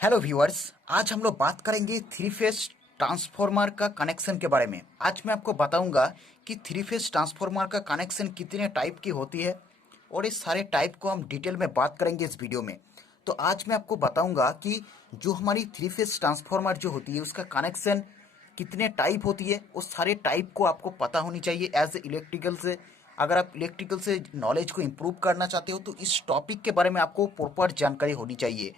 Hello viewers, आज हम लोग बात करेंगे थ्री फेज ट्रांसफार्मर का कनेक्शन के बारे में। आज मैं आपको बताऊंगा कि थ्री फेज ट्रांसफार्मर का कनेक्शन कितने टाइप की होती है और इस सारे टाइप को हम डिटेल में बात करेंगे इस वीडियो में। तो आज मैं आपको बताऊंगा कि जो हमारी थ्री फेज ट्रांसफार्मर जो होती है उसका कनेक्शन कितने टाइप होती है, उस सारे टाइप को आपको पता होनी चाहिए एज ए इलेक्ट्रिकल से। अगर आप इलेक्ट्रिकल से नॉलेज को इम्प्रूव करना चाहते हो तो इस टॉपिक के बारे में आपको प्रॉपर जानकारी होनी चाहिए,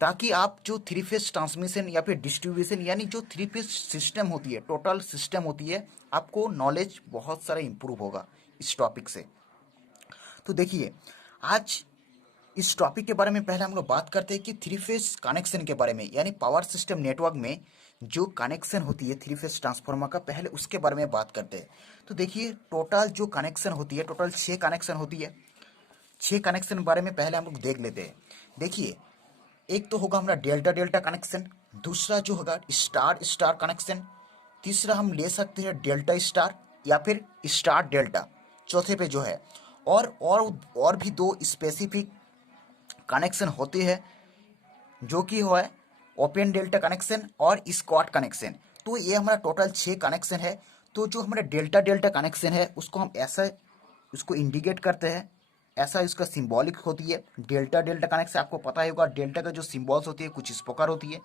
ताकि आप जो थ्री फेज ट्रांसमिशन या फिर डिस्ट्रीब्यूशन यानी जो थ्री फेज सिस्टम होती है, टोटल सिस्टम होती है, आपको नॉलेज बहुत सारा इंप्रूव होगा इस टॉपिक से। तो देखिए, आज इस टॉपिक के बारे में पहले हम लोग बात करते हैं कि थ्री फेज कनेक्शन के बारे में, यानी पावर सिस्टम नेटवर्क में जो कनेक्शन होती है थ्री फेज ट्रांसफार्मर का, पहले उसके बारे में बात करते हैं। तो देखिए, टोटल जो कनेक्शन होती है, टोटल 6 कनेक्शन होती है। 6 कनेक्शन बारे में पहले हम लोग देख लेते हैं। देखिए, एक तो होगा हमारा डेल्टा डेल्टा कनेक्शन, दूसरा जो होगा स्टार स्टार कनेक्शन, तीसरा हम ले सकते हैं डेल्टा स्टार या फिर स्टार डेल्टा, चौथे पे जो है और भी दो स्पेसिफिक कनेक्शन होते हैं जो कि है ओपन डेल्टा कनेक्शन और स्क्वाड कनेक्शन। तो ये हमारा टोटल 6 कनेक्शन है। तो जो हमारा डेल्टा डेल्टा कनेक्शन है उसको हम ऐसा उसको इंडिकेट करते हैं, ऐसा इसका सिंबॉलिक होती है। डेल्टा डेल्टा कनेक्शन आपको पता ही होगा, डेल्टा का जो सिंबल्स होती है कुछ इस प्रकार होती है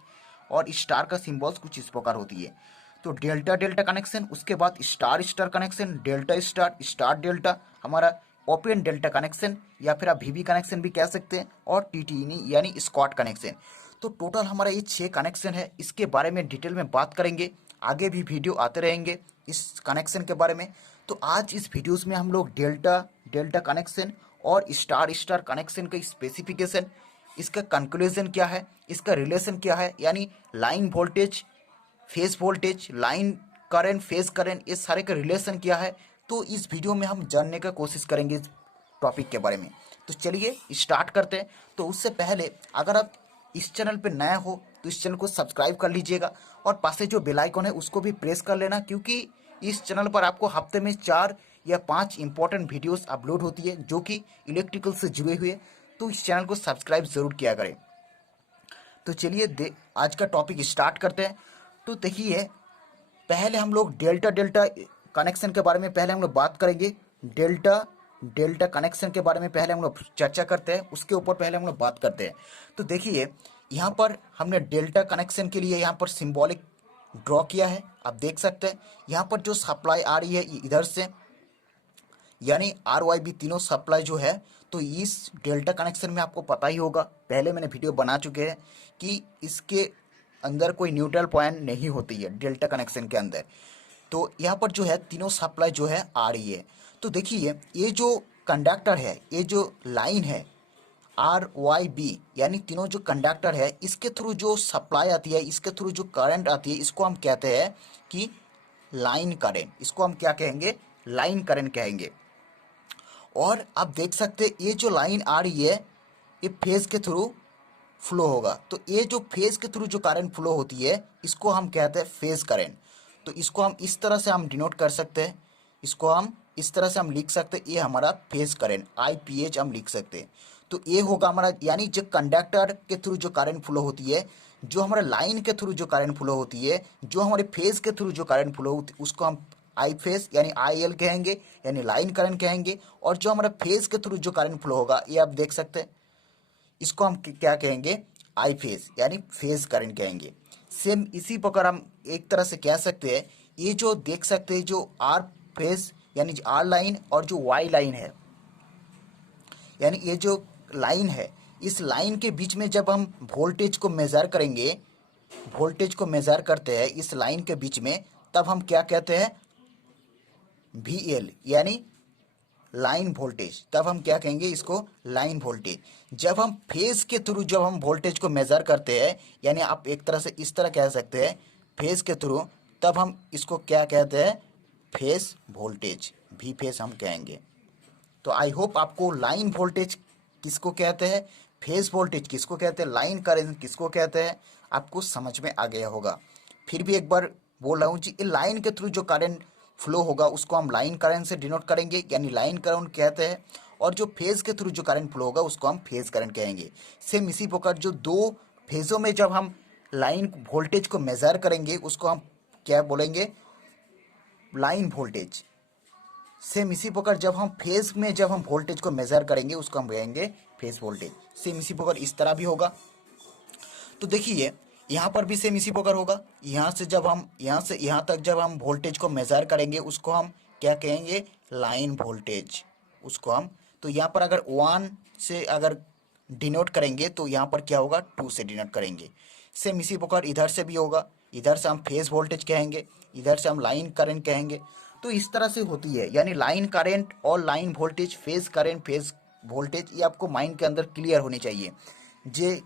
और स्टार का सिंबल्स कुछ इस प्रकार होती है। तो डेल्टा डेल्टा कनेक्शन, उसके बाद star star connection, delta star, star delta, हमारा ओपन डेल्टा कनेक्शन या फिर आप वीवी कनेक्शन भी कह सकते हैं, और टीटी यानी स्क्वाड कनेक्शन। तो टोटल हमारा ये 6 कनेक्शन है। इसके बारे में डिटेल में बात करेंगे, आगे भी वीडियो आते रहेंगे इस कनेक्शन के बारे में। तो आज इस वीडियोस में हम लोग डेल्टा डेल्टा कनेक्शन और स्टार स्टार कनेक्शन का स्पेसिफिकेशन, इसका कंक्लूजन क्या है, इसका रिलेशन क्या है, यानी line voltage, phase voltage, line current, phase current, इस सारे का रिलेशन क्या है, तो इस वीडियो में हम जानने का कोशिश करेंगे इस टॉपिक के बारे में। तो चलिए स्टार्ट करते हैं। तो उससे पहले अगर आप इस चैनल पे नया हो तो इस चैनल को सब्सक्राइब कर लीजिएगा और पास से जो बेल आइकन है उसको भी प्रेस कर लेना, क्योंकि इस चैनल पर आपको हफ्ते में 4 या 5 इंपॉर्टेंट वीडियोस अपलोड होती है जो कि इलेक्ट्रिकल से जुड़े हुए। तो इस चैनल को सब्सक्राइब जरूर किया करें। तो चलिए आज का टॉपिक स्टार्ट करते हैं। तो देखिए, पहले हम लोग डेल्टा डेल्टा कनेक्शन के बारे में पहले हम लोग बात करेंगे। डेल्टा डेल्टा कनेक्शन के बारे में पहले हम लोग चर्चा करते हैं, उसके ऊपर पहले हम लोग बात करते हैं। तो देखिए, यहाँ पर हमने डेल्टा कनेक्शन के लिए यहाँ पर सिंबॉलिक ड्रॉ किया है, आप देख सकते हैं। यहाँ पर जो सप्लाई आ रही है इधर से, यानी आर वाई बी तीनों सप्लाई जो है, तो इस डेल्टा कनेक्शन में आपको पता ही होगा, पहले मैंने वीडियो बना चुके हैं कि इसके अंदर कोई न्यूट्रल पॉइंट नहीं होती है डेल्टा कनेक्शन के अंदर। तो यहाँ पर जो है तीनों सप्लाई जो है आ रही है। तो देखिए, ये जो कंडक्टर है, ये जो लाइन है आर वाई बी, यानी तीनों जो कंडक्टर है, इसके थ्रू जो सप्लाई आती है, इसके थ्रू जो करंट आती है, इसको हम कहते हैं कि लाइन करंट। इसको हम क्या कहेंगे? लाइन करंट कहेंगे। और आप देख सकते हैं ये जो लाइन आ रही है ये फेज के थ्रू फ्लो होगा। तो ये जो फेज के थ्रू जो करंट फ्लो होती है इसको हम कहते हैं फेज करंट। तो इसको हम इस तरह से हम डिनोट कर सकते हैं, इसको हम इस तरह से हम लिख सकते हैं, ये हमारा फेज करंट IPH हम लिख सकते हैं। तो ये होगा हमारा, यानी जो कंडक्टर के थ्रू जो करंट फ्लो होती है, जो हमारे लाइन के थ्रू जो करंट फ्लो होती है, जो हमारे फेज के थ्रू जो करंट फ्लो होती है, उसको हम आई फेज यानी IL कहेंगे, यानी लाइन करंट कहेंगे। और जो हमारा फेज के थ्रू जो करंट फ्लो होगा, ये आप देख सकते हैं, इसको हम क्या कहेंगे? आई फेज यानी फेज करंट कहेंगे। सेम इसी प्रकार हम एक तरह से कह सकते हैं, ये जो देख सकते हैं जो आर फेज यानी आर लाइन और जो वाई लाइन है, यानी ये जो लाइन है, इस लाइन के बीच में जब हम वोल्टेज को मेजर करेंगे, वोल्टेज को मेजर करते हैं इस लाइन के बीच में, तब हम क्या कहते हैं? VL यानी लाइन वोल्टेज। तब हम क्या कहेंगे? इसको लाइन वोल्टेज। जब हम फेज के थ्रू जब हम वोल्टेज को मेजर करते हैं, यानी आप एक तरह से इस तरह कह सकते हैं फेज के थ्रू, तब हम इसको क्या कहते हैं? फेज वोल्टेज, V फेज हम कहेंगे। तो आई होप आपको लाइन वोल्टेज किसको कहते हैं, फेज वोल्टेज किसको कहते हैं, लाइन करंट किसको कहते हैं, आपको समझ में आ गया होगा। फिर भी एक बार बोल रहा हूँ जी, लाइन के थ्रू जो करंट फ्लो होगा उसको हम लाइन करंट से डिनोट करेंगे, यानी लाइन करंट कहते हैं। और जो फेज के थ्रू जो करंट फ्लो होगा उसको हम फेज करंट कहेंगे। सेम इसी प्रकार जो दो फेज़ों में जब हम लाइन वोल्टेज को मेज़र करेंगे उसको हम क्या बोलेंगे, लाइन वोल्टेज। सेम इसी प्रकार जब हम फेज में जब हम वोल्टेज को मेज़र करेंगे उसको हम कहेंगे फेज वोल्टेज। सेम इसी प्रकार इस तरह भी होगा। तो देखिए यहाँ पर भी सेम इसी प्रकार होगा। यहाँ से जब हम यहाँ से यहाँ तक जब हम वोल्टेज को मेज़र करेंगे उसको हम क्या कहेंगे, लाइन वोल्टेज उसको हम। तो यहाँ पर अगर 1 से अगर डिनोट करेंगे तो यहाँ पर क्या होगा, 2 से डिनोट करेंगे। सेम इसी प्रकार इधर से भी होगा, इधर से हम फेज वोल्टेज कहेंगे, इधर से हम लाइन करंट कहेंगे। तो इस तरह से होती है, यानी लाइन करंट और line voltage, phase current phase voltage, ये आपको माइंड के अंदर क्लियर होनी चाहिए। जे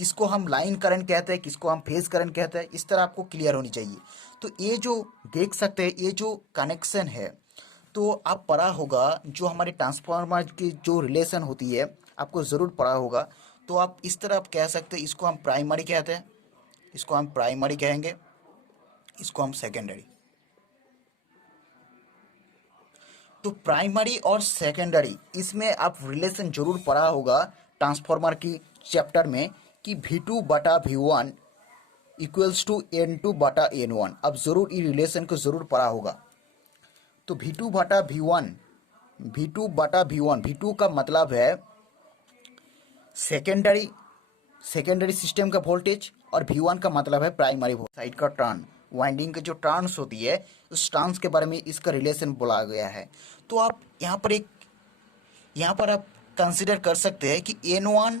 किसको हम लाइन करंट कहते हैं, किसको हम फेज करंट कहते हैं, इस तरह आपको क्लियर होनी चाहिए। तो ये जो देख सकते हैं, ये जो कनेक्शन है, तो आप पढ़ा होगा जो हमारे ट्रांसफार्मर की जो रिलेशन होती है आपको ज़रूर पढ़ा होगा। तो आप इस तरह आप कह सकते हैं, इसको हम प्राइमरी कहते हैं, इसको हम प्राइमरी कहेंगे, इसको हम सेकेंडरी। तो प्राइमरी और सेकेंडरी इसमें आप रिलेशन जरूर पढ़ा होगा ट्रांसफार्मर की चैप्टर में कि V2/V1 इक्वल्स टू N2/N1। अब जरूर ये रिलेशन को जरूर पढ़ा होगा। तो V2/V1, V2 का मतलब है सेकेंडरी सिस्टम का वोल्टेज, और V1 का मतलब है प्राइमरी साइड का टर्न, वाइंडिंग की जो टर्न्स होती है उस टर्न्स के बारे में इसका रिलेशन बोला गया है। तो आप यहाँ पर आप कंसिडर कर सकते हैं कि N1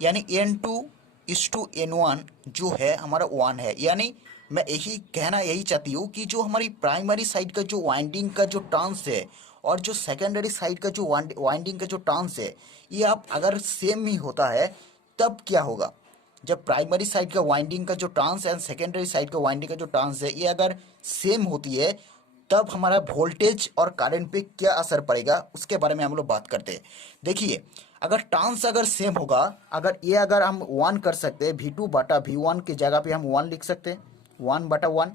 यानी N2:N1 जो है हमारा 1 है। यानी मैं यही चाहती हूँ कि जो हमारी प्राइमरी साइड का जो वाइंडिंग का जो टर्न्स है और जो सेकेंडरी साइड का जो वाइंडिंग का जो टर्न्स है, ये आप अगर सेम ही होता है तब क्या होगा, जब प्राइमरी साइड का वाइंडिंग का जो टर्न्स है एंड सेकेंडरी साइड का वाइंडिंग का जो टर्न्स है ये अगर सेम होती है तब हमारा वोल्टेज और करंट पे क्या असर पड़ेगा उसके बारे में हम लोग बात करते हैं। देखिए अगर टर्न्स अगर सेम होगा, अगर हम 1 कर सकते हैं, V2/V1 की जगह पे हम 1 लिख सकते हैं, 1/1।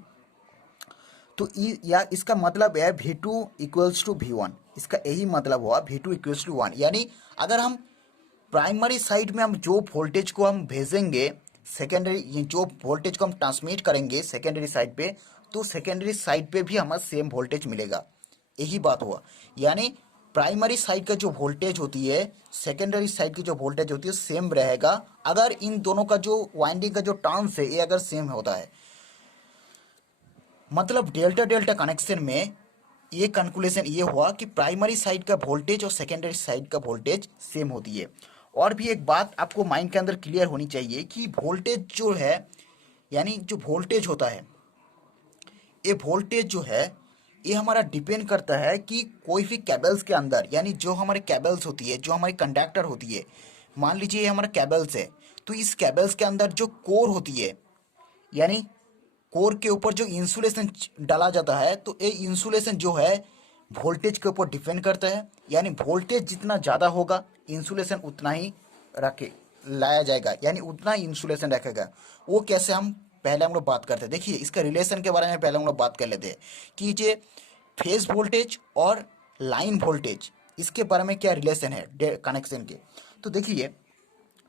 तो या इसका मतलब है V2 = V1, इसका यही मतलब हुआ V2 = 1। यानी अगर हम प्राइमरी साइड में हम जो वोल्टेज को हम भेजेंगे, सेकेंडरी जो वोल्टेज को हम ट्रांसमिट करेंगे सेकेंडरी साइड पे, तो सेकेंडरी साइड पे भी हमें सेम वोल्टेज मिलेगा। यही बात हुआ। यानी प्राइमरी साइड का जो वोल्टेज होती है सेकेंडरी साइड की जो वोल्टेज होती है सेम रहेगा अगर इन दोनों का जो वाइंडिंग का जो टर्न्स है ये अगर सेम होता है। मतलब डेल्टा डेल्टा कनेक्शन में ये कंक्लूजन ये हुआ कि प्राइमरी साइड का वोल्टेज और सेकेंडरी साइड का वोल्टेज सेम होती है। और भी एक बात आपको माइंड के अंदर क्लियर होनी चाहिए कि वोल्टेज जो है, यानी जो वोल्टेज होता है, ये वोल्टेज जो है ये हमारा डिपेंड करता है कि कोई भी केबल्स के अंदर, यानी जो हमारे केबल्स होती है, जो हमारी कंडक्टर होती है, मान लीजिए ये हमारा केबल्स है, तो इस केबल्स के अंदर जो कोर होती है, यानी कोर के ऊपर जो इंसुलेशन डाला जाता है, तो ये इंसुलेशन जो है वोल्टेज के ऊपर डिपेंड करता है। यानी वोल्टेज जितना ज़्यादा होगा इंसुलेशन उतना ही लाया जाएगा, यानी उतना ही इंसुलेशन रखेगा। वो कैसे, हम पहले हम लोग बात करते हैं। देखिए इसका रिलेशन के बारे में पहले हम लोग बात कर लेते हैं कि ये फेज वोल्टेज और लाइन वोल्टेज इसके बारे में क्या रिलेशन है कनेक्शन के। तो देखिए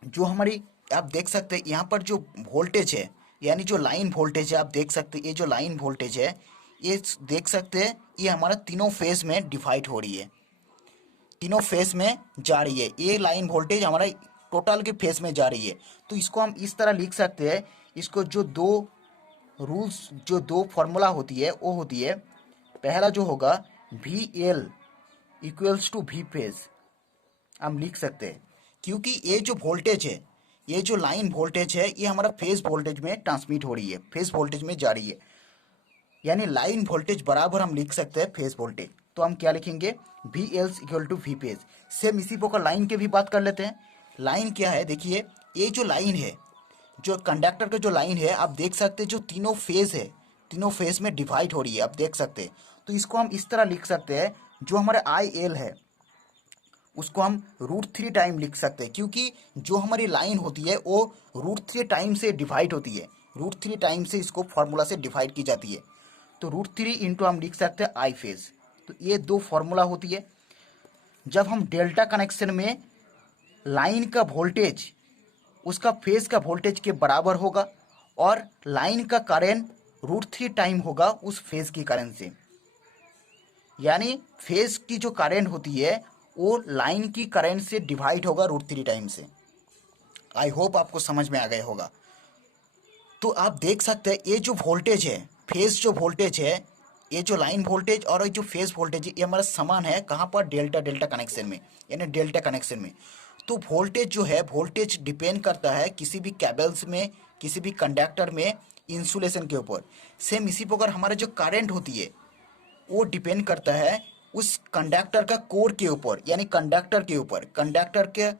जो हमारी, आप देख सकते हैं यहाँ पर जो वोल्टेज है, यानी जो लाइन वोल्टेज है, आप देख सकते हैं ये जो लाइन वोल्टेज है ये देख सकते हैं ये हमारा तीनों फेज में डिवाइड हो रही है, तीनों फेज में जा रही है। ये लाइन वोल्टेज हमारा टोटल के फेज में जा रही है। तो इसको हम इस तरह लिख सकते हैं, इसको जो दो फॉर्मूला होती है वो होती है, पहला जो होगा VL = V फेज हम लिख सकते हैं, क्योंकि ये जो वोल्टेज है, ये जो लाइन वोल्टेज है ये हमारा फेज वोल्टेज में ट्रांसमिट हो रही है, फेज वोल्टेज में जा रही है। यानी लाइन वोल्टेज बराबर हम लिख सकते हैं फेज वोल्टेज। तो हम क्या लिखेंगे, VL = V फेज। सेम इसी प्रकार लाइन के भी बात कर लेते हैं। लाइन क्या है, देखिए ये जो लाइन है, जो कंडक्टर का जो लाइन है, आप देख सकते हैं जो तीनों फेज है, तीनों फेज में डिवाइड हो रही है, आप देख सकते हैं। तो इसको हम इस तरह लिख सकते हैं, जो हमारे IL है उसको हम √3 टाइम लिख सकते हैं, क्योंकि जो हमारी लाइन होती है वो √3 टाइम से डिवाइड होती है, √3 टाइम से इसको फॉर्मूला से डिवाइड की जाती है। तो √3 इंटू हम लिख सकते हैं I फेज। तो ये दो फॉर्मूला होती है। जब हम डेल्टा कनेक्शन में लाइन का वोल्टेज उसका फेज का वोल्टेज के बराबर होगा और लाइन का करंट √3 टाइम होगा उस फेज की करंट से। यानी फेज की जो करंट होती है वो लाइन की करंट से डिवाइड होगा √3 टाइम से। आई होप आपको समझ में आ गया होगा। तो आप देख सकते हैं ये जो वोल्टेज है, फेज जो वोल्टेज है, ये जो लाइन वोल्टेज और ये जो फेज वोल्टेज है, ये हमारा समान है कहाँ पर, डेल्टा डेल्टा कनेक्शन में, यानी डेल्टा कनेक्शन में। तो वोल्टेज जो है, वोल्टेज डिपेंड करता है किसी भी केबल्स में, किसी भी कंडक्टर में इंसुलेशन के ऊपर। सेम इसी प्रकार हमारा जो करंट होती है वो डिपेंड करता है उस कंडक्टर का कोर के ऊपर, यानी कंडक्टर के ऊपर, कंडक्टर के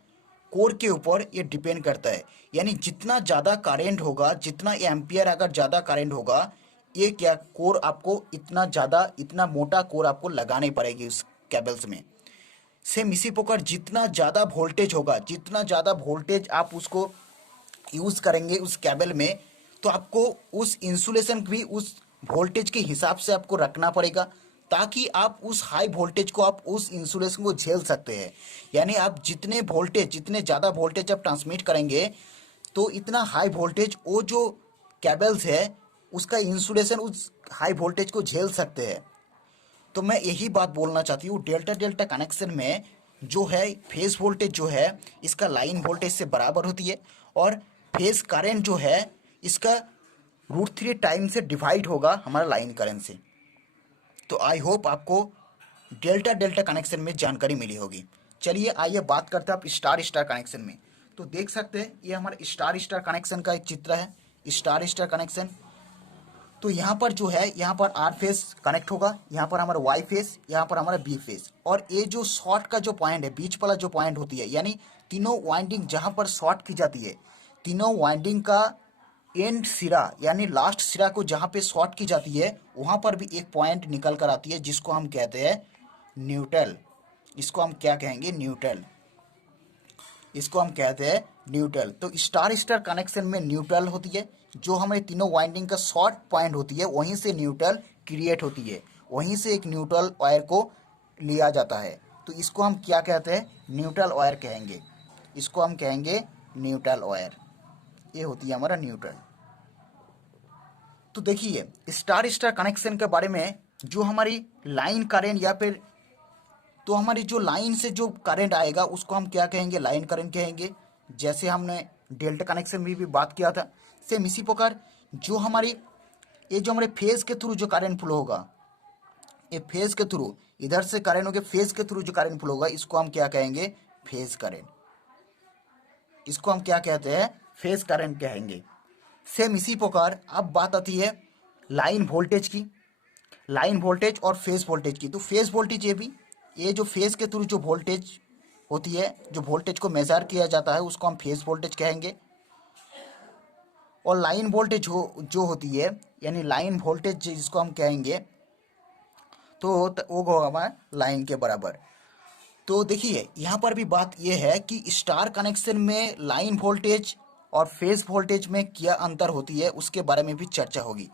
कोर के ऊपर ये डिपेंड करता है। यानी जितना ज़्यादा करंट होगा, जितना एम्पियर अगर ज़्यादा करंट होगा, ये क्या कोर आपको इतना ज़्यादा, इतना मोटा कोर आपको लगानी पड़ेगी उस केबल्स में। सेम इसी प्रकार जितना ज़्यादा वोल्टेज होगा, जितना ज़्यादा वोल्टेज आप उसको यूज़ करेंगे उस केबल में, तो आपको उस इंसुलेशन भी उस वोल्टेज के हिसाब से आपको रखना पड़ेगा, ताकि आप उस हाई वोल्टेज को, आप उस इंसुलेशन को झेल सकते हैं। यानी आप जितने वोल्टेज, जितने ज़्यादा वोल्टेज आप ट्रांसमिट करेंगे, तो इतना हाई वोल्टेज वो जो केबल्स है उसका इंसुलेशन उस हाई वोल्टेज को झेल सकते हैं। तो मैं यही बात बोलना चाहती हूँ, डेल्टा डेल्टा कनेक्शन में जो है फेज वोल्टेज जो है इसका लाइन वोल्टेज से बराबर होती है, और फेज करंट जो है इसका √3 टाइम से डिवाइड होगा हमारा लाइन करंट से। तो आई होप आपको डेल्टा डेल्टा कनेक्शन में जानकारी मिली होगी। चलिए आइए बात करते हैं आप स्टार स्टार कनेक्शन में। तो देख सकते हैं ये हमारा स्टार स्टार कनेक्शन का एक चित्र है, स्टार स्टार कनेक्शन। तो यहाँ पर जो है, यहाँ पर आर फेस कनेक्ट होगा, यहाँ पर हमारा वाई फेस, यहाँ पर हमारा बी फेस, और ये जो शॉर्ट का जो पॉइंट है, बीच वाला जो पॉइंट होती है, यानी तीनों वाइंडिंग जहाँ पर शॉर्ट की जाती है, तीनों वाइंडिंग का एंड सिरा, यानी लास्ट सिरा को जहाँ पे शॉर्ट की जाती है, वहाँ पर भी एक पॉइंट निकल कर आती है जिसको हम कहते हैं न्यूट्रल। इसको हम क्या कहेंगे, न्यूट्रल। इसको हम कहते हैं न्यूट्रल। तो स्टार स्टार कनेक्शन में न्यूट्रल होती है, जो हमारे तीनों वाइंडिंग का शॉर्ट पॉइंट होती है, वहीं से न्यूट्रल क्रिएट होती है, वहीं से एक न्यूट्रल वायर को लिया जाता है। तो इसको हम क्या कहते हैं, न्यूट्रल वायर कहेंगे। इसको हम कहेंगे न्यूट्रल वायर। ये होती है हमारा न्यूट्रल। तो देखिए स्टार स्टार कनेक्शन के बारे में, जो हमारी लाइन करंट या फिर, तो हमारी जो लाइन से जो करंट आएगा उसको हम क्या कहेंगे, लाइन करंट कहेंगे। जैसे हमने डेल्टा कनेक्शन में भी बात किया था, सेम इसी प्रकार जो हमारी, ये जो हमारे फेज के थ्रू जो करंट फ्लो होगा, ये फेज के थ्रू, इधर से करंट होगा, फेज के थ्रू जो करंट फ्लो होगा, इसको हम क्या कहेंगे, फेज करंट। इसको हम क्या कहते हैं, फेज करंट कहेंगे। सेम इसी प्रकार अब बात आती है लाइन वोल्टेज की, लाइन वोल्टेज और फेज वोल्टेज की। तो फेज वोल्टेज, ये भी, ये जो फेज के थ्रू जो वोल्टेज होती है, जो वोल्टेज को मेजर किया जाता है, उसको हम फेज वोल्टेज कहेंगे। और लाइन वोल्टेज जो होती है, यानी लाइन वोल्टेज जिसको हम कहेंगे, तो वो होगा हमारा लाइन के बराबर। तो देखिए यहाँ पर भी बात ये है कि स्टार कनेक्शन में लाइन वोल्टेज और फेज वोल्टेज में क्या अंतर होती है, उसके बारे में भी चर्चा होगी।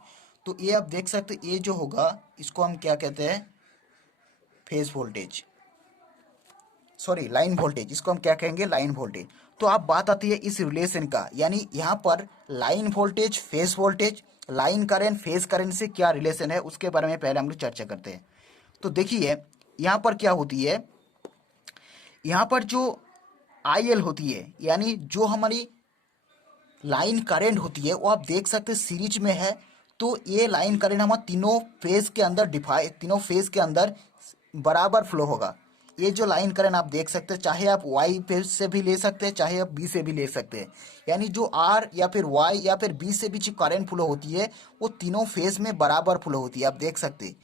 तो ये आप देख सकते हैं, ये जो होगा इसको हम क्या कहते हैं, phase voltage, sorry line voltage, इसको हम क्या कहेंगे, लाइन वोल्टेज। तो अब बात आती है इस रिलेशन का, यानी यहाँ पर line voltage, phase voltage, line current, phase current से क्या रिलेशन है, उसके बारे में पहले हम लोग चर्चा करते हैं। तो देखिए यहाँ पर क्या होती है, यहाँ पर जो IL होती है, यानी जो हमारी लाइन करंट होती है, वो आप देख सकते हैं सीरीज में है। तो ये लाइन करंट हमारा तीनों फेज के अंदर तीनों फेज के अंदर बराबर फ्लो होगा। ये जो लाइन करंट आप देख सकते हैं, चाहे आप वाई फेज से भी ले सकते हैं, चाहे आप बी से भी ले सकते हैं। यानी जो आर या फिर वाई या फिर बी से भी जो करंट फ्लो होती है, वो तीनों फेज में बराबर फ्लो होती है, आप देख सकते हैं,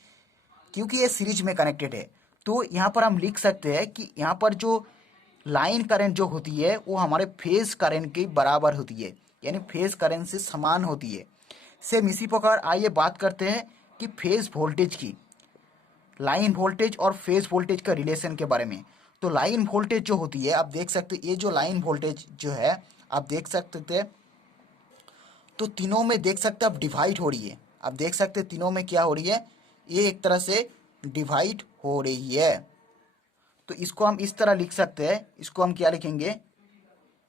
क्योंकि ये सीरीज में कनेक्टेड है। तो यहाँ पर हम लिख सकते हैं कि यहाँ पर जो लाइन करंट जो होती है वो हमारे फेज करंट के बराबर होती है, यानी फेज करंट से समान होती है। सेम इसी प्रकार आइए बात करते हैं कि फेज वोल्टेज की, लाइन वोल्टेज और फेज वोल्टेज का रिलेशन के बारे में। तो लाइन वोल्टेज जो होती है, आप देख सकते हैं, ये जो लाइन वोल्टेज जो है आप देख सकते हैं, तो तीनों में देख सकते हैं आप डिवाइड हो रही है। आप देख सकते हैं तीनों में क्या हो रही है, ये एक तरह से डिवाइड हो रही है। तो इसको हम इस तरह लिख सकते हैं, इसको हम क्या लिखेंगे,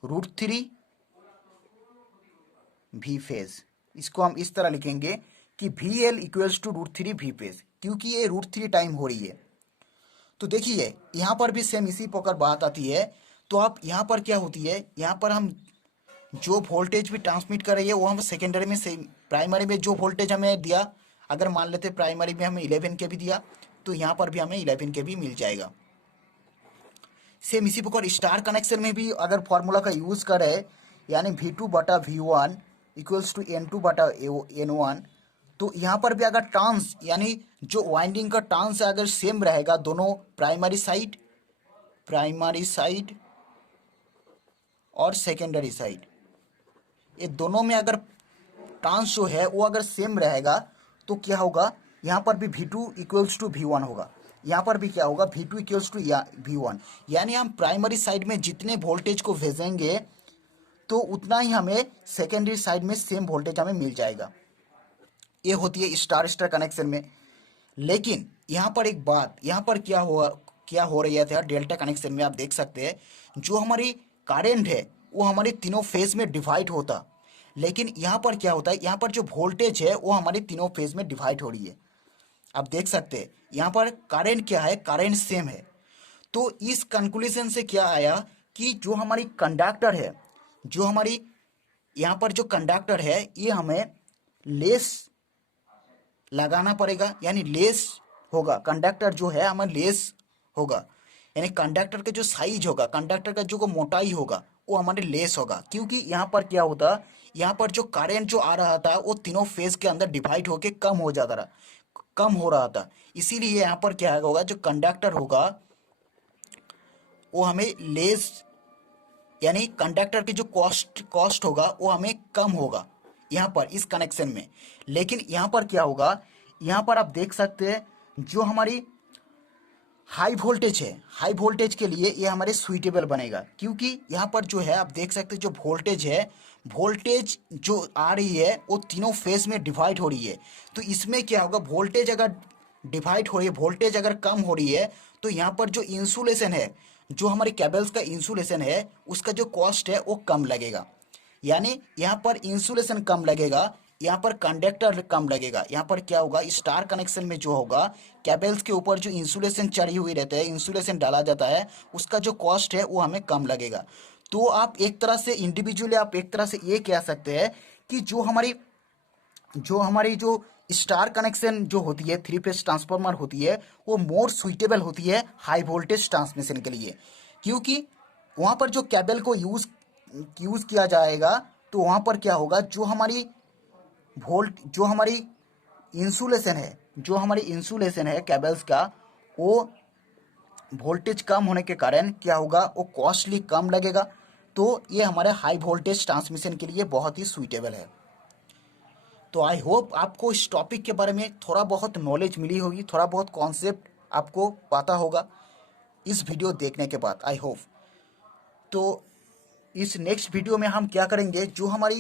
√3 वी फेज। इसको हम इस तरह लिखेंगे कि V L equals to root 3 V phase, क्योंकि ये रूट 3 टाइम हो रही है। तो देखिए यहाँ पर भी सेम इसी प्रकार बात आती है। तो आप यहाँ पर क्या होती है, यहाँ पर हम जो वोल्टेज भी ट्रांसमिट कर रही है वो हम सेकेंडरी में से प्राइमरी में जो वोल्टेज हमें दिया, अगर मान लेते प्राइमरी में हमें 11 के भी दिया तो यहाँ पर भी हमें 11 के भी मिल जाएगा। सेम इसी प्रकार स्टार कनेक्शन में भी अगर फॉर्मूला का यूज़ करें, यानी V2/V1 इक्वल्स टू N2/N1, तो यहाँ पर भी अगर टर्न्स यानी जो वाइंडिंग का टर्न्स है अगर सेम रहेगा दोनों प्राइमरी साइड और सेकेंडरी साइड, ये दोनों में अगर टर्न्स जो है वो अगर सेम रहेगा तो क्या होगा, यहाँ पर भी V2 = V1 होगा, यहाँ पर भी क्या होगा V2 = V1। यानी हम प्राइमरी साइड में जितने वोल्टेज को भेजेंगे तो उतना ही हमें सेकेंडरी साइड में सेम वोल्टेज हमें मिल जाएगा। ये होती है स्टार स्टार कनेक्शन में। लेकिन यहाँ पर एक बात, यहाँ पर क्या हो रही है डेल्टा कनेक्शन में, आप देख सकते हैं जो हमारी करंट है वो हमारे तीनों फेज में डिवाइड होता, लेकिन यहाँ पर क्या होता है, यहाँ पर जो वोल्टेज है वो हमारे तीनों फेज में डिवाइड हो रही है। आप देख सकते हैं यहाँ पर करंट क्या है, करंट सेम है। तो इस कंक्लूजन से क्या आया कि जो हमारी कंडक्टर है, जो हमारी यहाँ पर जो कंडक्टर है ये हमें लेस लगाना पड़ेगा, यानी लेस होगा कंडक्टर जो है हमें लेस होगा, यानी कंडक्टर का जो साइज होगा, कंडक्टर का जो मोटाई होगा वो हमारे लेस होगा। क्योंकि यहाँ पर क्या होता, यहाँ पर जो करंट जो आ रहा था वो तीनों फेज के अंदर डिवाइड होके कम हो रहा था, इसीलिए यहाँ पर क्या होगा, जो कंडक्टर होगा वो हमें लेस, यानी कंडक्टर की जो कॉस्ट होगा वो हमें कम होगा यहाँ पर इस कनेक्शन में। लेकिन यहाँ पर क्या होगा, यहाँ पर आप देख सकते हैं जो हमारी हाई वोल्टेज है, हाई वोल्टेज के लिए ये हमारे सुइटेबल बनेगा, क्योंकि यहाँ पर जो है आप देख सकते हैं जो वोल्टेज है, वोल्टेज जो आ रही है वो तीनों फेज में डिवाइड हो रही है। तो इसमें क्या होगा, वोल्टेज अगर डिवाइड हो रही है, वोल्टेज अगर कम हो रही है तो यहाँ पर जो इंसुलेशन है, जो हमारे केबल्स का इंसुलेशन है उसका जो कॉस्ट है वो कम लगेगा। यानी यहाँ पर इंसुलेशन कम लगेगा, यहाँ पर कंडक्टर कम लगेगा। यहाँ पर क्या होगा, स्टार कनेक्शन में जो होगा केबल्स के ऊपर जो इंसुलेशन चढ़ी हुई रहता है, इंसुलेशन डाला जाता है, उसका जो कॉस्ट है वो हमें कम लगेगा। तो आप एक तरह से इंडिविजुअली आप एक तरह से ये कह सकते हैं कि जो हमारी जो स्टार कनेक्शन जो होती है, 3 फेज ट्रांसफार्मर होती है, वो मोर सुइटेबल होती है हाई वोल्टेज ट्रांसमिशन के लिए, क्योंकि वहाँ पर जो केबल को यूज़ किया जाएगा तो वहाँ पर क्या होगा, जो हमारी इंसुलेशन है केबल्स का, वो वोल्टेज कम होने के कारण क्या होगा, वो कॉस्टली कम लगेगा। तो ये हमारे हाई वोल्टेज ट्रांसमिशन के लिए बहुत ही सुइटेबल है। तो आई होप आपको इस टॉपिक के बारे में थोड़ा बहुत नॉलेज मिली होगी, थोड़ा बहुत कॉन्सेप्ट आपको पता होगा इस वीडियो देखने के बाद, आई होप। तो इस नेक्स्ट वीडियो में हम क्या करेंगे, जो हमारा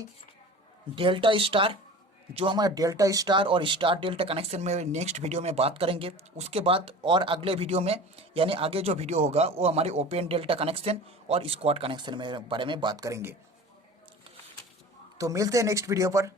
डेल्टा स्टार और स्टार डेल्टा कनेक्शन में नेक्स्ट वीडियो में बात करेंगे। उसके बाद और अगले वीडियो में, यानी आगे जो वीडियो होगा वो हमारे ओपन डेल्टा कनेक्शन और स्क्वाड कनेक्शन में बारे में बात करेंगे। तो मिलते हैं नेक्स्ट वीडियो पर।